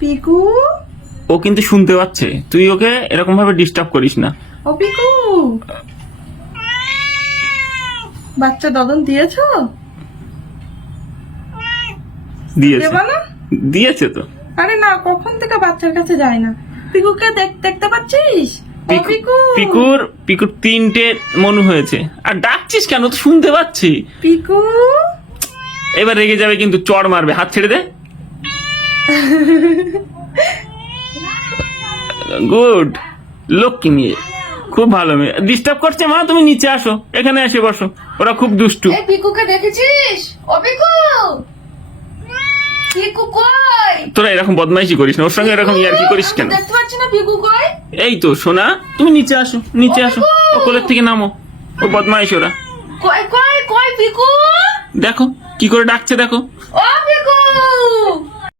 পিকু, ও কিন্তু শুনতে পাচ্ছে, তুই ওকে এরকম ভাবে ডিস্টার্ব করিস না। ও পিকু, বাচ্চা দদন দিয়েছো? দিয়েছে, দেবা না? দিয়েছে তো। আরে না, কখন থেকে বাচ্চার কাছে যায় না। পিকুকে দেখতে পাচ্ছিস? ও পিকু, পিকুর 3টে মনু হয়েছে, আর ডাকছিস কেন? তো শুনতে পাচ্ছি। পিকু, এবার রেগে যাবে কিন্তু, চড় মারবে। হাত ছেড়ে দে। গুড, লক্ষ্মী মেয়ে, খুব ভালো মেয়ে। ডিস্টার্ব করছে মা, তুমি নিচে আসো, এখানে এসে বসো, ওরা খুব দুষ্টু। এই পিকুকে দেখেছিস? ও পিকু, পিকু কই? তোরা এরকম বদমাইশি করিস না, ওর সঙ্গে এরকম ইয়ার্কি করিস আমি কেন? দেখতে পাচ্ছি না, পিকু কই? এই তো সোনা, তুমি নিচে আসো, নিচে আসো, ও কোলের থেকে নামো। ও বদমাইশ ওরা, কই কই কই পিকু? দেখো কি করে ডাকছে, দেখো। ও পিকু,